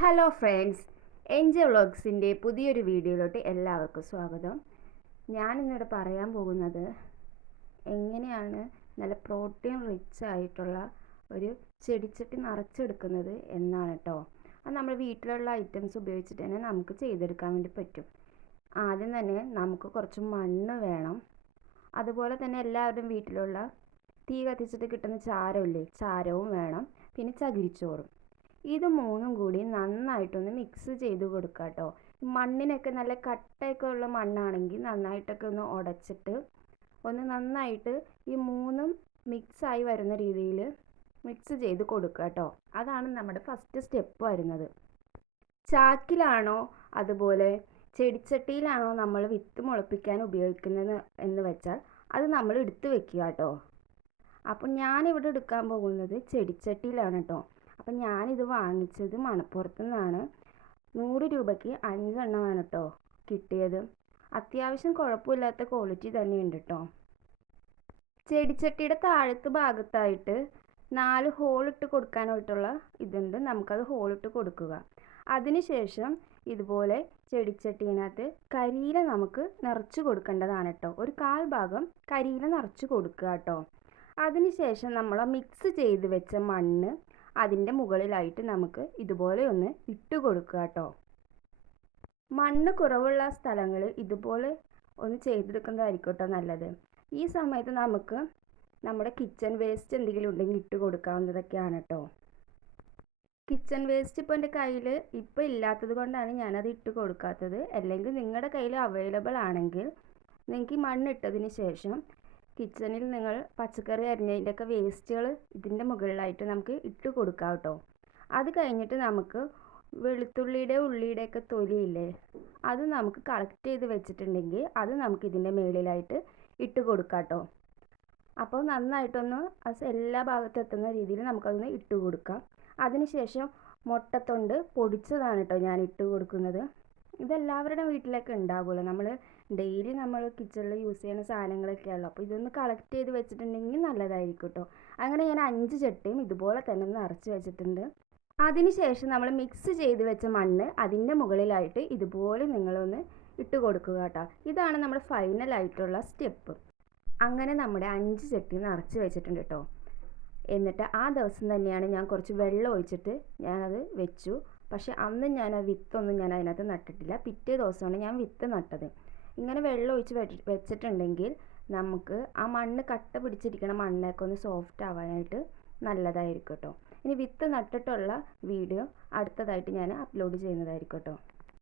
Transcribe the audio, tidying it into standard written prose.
Hello friends, NJ വ്ളോഗ്സിൻ്റെ പുതിയൊരു വീഡിയോയിലോട്ട് എല്ലാവർക്കും സ്വാഗതം. ഞാനിന്നിവിടെ പറയാൻ പോകുന്നത് എങ്ങനെയാണ് നല്ല പ്രോട്ടീൻ റിച്ച് ആയിട്ടുള്ള ഒരു ചെടിച്ചട്ടി നിറച്ചെടുക്കുന്നത് എന്നാണ് കേട്ടോ. അത് നമ്മൾ വീട്ടിലുള്ള ഐറ്റംസ് ഉപയോഗിച്ചിട്ട് തന്നെ നമുക്ക് ചെയ്തെടുക്കാൻ വേണ്ടി പറ്റും. ആദ്യം തന്നെ നമുക്ക് കുറച്ച് മണ്ണ് വേണം. അതുപോലെ തന്നെ എല്ലാവരുടെയും വീട്ടിലുള്ള തീ കത്തിച്ചിട്ട് കിട്ടുന്ന ചാരമില്ലേ, ചാരവും വേണം. പിന്നെ ചകിരിച്ചോറും. ഇത് മൂന്നും കൂടി നന്നായിട്ടൊന്ന് മിക്സ് ചെയ്ത് കൊടുക്കുക കേട്ടോ. മണ്ണിനൊക്കെ നല്ല കട്ടയൊക്കെ ഉള്ള മണ്ണാണെങ്കിൽ നന്നായിട്ടൊക്കെ ഒന്ന് ഉടച്ചിട്ട് ഒന്ന് നന്നായിട്ട് ഈ മൂന്നും മിക്സായി വരുന്ന രീതിയിൽ മിക്സ് ചെയ്ത് കൊടുക്കുക കേട്ടോ. അതാണ് നമ്മുടെ ഫസ്റ്റ് സ്റ്റെപ്പ് വരുന്നത്. ചാക്കിലാണോ അതുപോലെ ചെടിച്ചട്ടിയിലാണോ നമ്മൾ വിത്ത് മുളപ്പിക്കാൻ ഉപയോഗിക്കുന്നത് എന്ന് വെച്ചാൽ അത് നമ്മൾ എടുത്ത് വെക്കുക കേട്ടോ. അപ്പം ഞാനിവിടെ എടുക്കാൻ പോകുന്നത് ചെടിച്ചട്ടിയിലാണ് കേട്ടോ. അപ്പം ഞാനിത് വാങ്ങിച്ചത് മണപ്പുറത്തു നിന്നാണ്. 100 രൂപയ്ക്ക് 5 എണ്ണമാണ് കേട്ടോ കിട്ടിയത്. അത്യാവശ്യം കുഴപ്പമില്ലാത്ത ക്വാളിറ്റി തന്നെയുണ്ട് കേട്ടോ. ചെടിച്ചട്ടിയുടെ താഴത്തെ ഭാഗത്തായിട്ട് 4 ഹോളിട്ട് കൊടുക്കാനായിട്ടുള്ള ഇതുണ്ട്. നമുക്കത് ഹോളിട്ട് കൊടുക്കുക. അതിനുശേഷം ഇതുപോലെ ചെടിച്ചട്ടീനകത്ത് കരിയില നമുക്ക് നിറച്ച് കൊടുക്കേണ്ടതാണ് കേട്ടോ. ഒരു 1/4 ഭാഗം കരിയില നിറച്ച് കൊടുക്കുക കേട്ടോ. അതിനുശേഷം നമ്മൾ മിക്സ് ചെയ്ത് വെച്ച മണ്ണ് അതിൻ്റെ മുകളിലായിട്ട് നമുക്ക് ഇതുപോലെ ഒന്ന് ഇട്ട് കൊടുക്കുക കേട്ടോ. മണ്ണ് കുറവുള്ള സ്ഥലങ്ങളിൽ ഇതുപോലെ ഒന്ന് ചെയ്തെടുക്കുന്നതായിരിക്കും കേട്ടോ നല്ലത്. ഈ സമയത്ത് നമുക്ക് നമ്മുടെ കിച്ചൺ വേസ്റ്റ് എന്തെങ്കിലും ഉണ്ടെങ്കിൽ ഇട്ട് കൊടുക്കാവുന്നതൊക്കെയാണ് കേട്ടോ. കിച്ചൺ വേസ്റ്റ് ഇപ്പോൾ എൻ്റെ കയ്യിൽ ഇപ്പോൾ ഇല്ലാത്തത് കൊണ്ടാണ് ഞാനത് ഇട്ട് കൊടുക്കാത്തത്. അല്ലെങ്കിൽ നിങ്ങളുടെ കയ്യിൽ അവൈലബിൾ ആണെങ്കിൽ നിങ്ങൾക്ക് ഈ മണ്ണിട്ടതിന് ശേഷം കിച്ചണിൽ നിങ്ങൾ പച്ചക്കറി അരിഞ്ഞതിൻ്റെയൊക്കെ വേസ്റ്റുകൾ ഇതിൻ്റെ മുകളിലായിട്ട് നമുക്ക് ഇട്ട് കൊടുക്കാം കേട്ടോ. അത് കഴിഞ്ഞിട്ട് നമുക്ക് വെളുത്തുള്ളിയുടെ ഉള്ളിയുടെയൊക്കെ തൊലിയില്ലേ, അത് നമുക്ക് കളക്ട് ചെയ്ത് വെച്ചിട്ടുണ്ടെങ്കിൽ അത് നമുക്ക് ഇതിൻ്റെ മുകളിലായിട്ട് ഇട്ട് കൊടുക്കാം കേട്ടോ. അപ്പോൾ നന്നായിട്ടൊന്ന് എല്ലാ ഭാഗത്തും എത്തുന്ന രീതിയിൽ നമുക്കതൊന്ന് ഇട്ട് കൊടുക്കാം. അതിനുശേഷം മുട്ടത്തൊണ്ട് പൊടിച്ചതാണ് കേട്ടോ ഞാൻ ഇട്ട് കൊടുക്കുന്നത്. ഇതെല്ലാവരുടെ വീട്ടിലൊക്കെ ഉണ്ടാകുമല്ലോ. നമ്മൾ ഡെയിലി നമ്മൾ കിച്ചണിൽ യൂസ് ചെയ്യുന്ന സാധനങ്ങളൊക്കെ ഉള്ളൂ. അപ്പോൾ ഇതൊന്ന് കളക്ട് ചെയ്ത് വെച്ചിട്ടുണ്ടെങ്കിൽ നല്ലതായിരിക്കും കേട്ടോ. അങ്ങനെ ഞാൻ 5 ചട്ടിയും ഇതുപോലെ തന്നെ നിറച്ച് വെച്ചിട്ടുണ്ട്. അതിനുശേഷം നമ്മൾ മിക്സ് ചെയ്ത് വെച്ച മണ്ണ് അതിൻ്റെ മുകളിലായിട്ട് ഇതുപോലെ നിങ്ങളൊന്ന് ഇട്ട് കൊടുക്കുക കേട്ടോ. ഇതാണ് നമ്മുടെ ഫൈനലായിട്ടുള്ള സ്റ്റെപ്പ്. അങ്ങനെ നമ്മുടെ 5 ചട്ടി നിറച്ച് വെച്ചിട്ടുണ്ട് കേട്ടോ. എന്നിട്ട് ആ ദിവസം തന്നെയാണ് ഞാൻ കുറച്ച് വെള്ളം ഒഴിച്ചിട്ട് ഞാനത് വെച്ചു. പക്ഷെ അന്ന് ഞാൻ ആ വിത്തൊന്നും ഞാൻ അതിനകത്ത് നട്ടിട്ടില്ല. പിറ്റേ ദിവസമാണ് ഞാൻ വിത്ത് നട്ടത്. ഇങ്ങനെ വെള്ളം ഒഴിച്ച് വെച്ചിട്ടുണ്ടെങ്കിൽ നമുക്ക് ആ മണ്ണ് കട്ട പിടിച്ചിരിക്കണ മണ്ണൊക്കെ ഒന്ന് സോഫ്റ്റ് ആവാനായിട്ട് നല്ലതായിരിക്കും കേട്ടോ. ഇനി വിത്ത് നട്ടിട്ടുള്ള വീഡിയോ അടുത്തതായിട്ട് ഞാൻ അപ്ലോഡ് ചെയ്യുന്നതായിരിക്കും കേട്ടോ.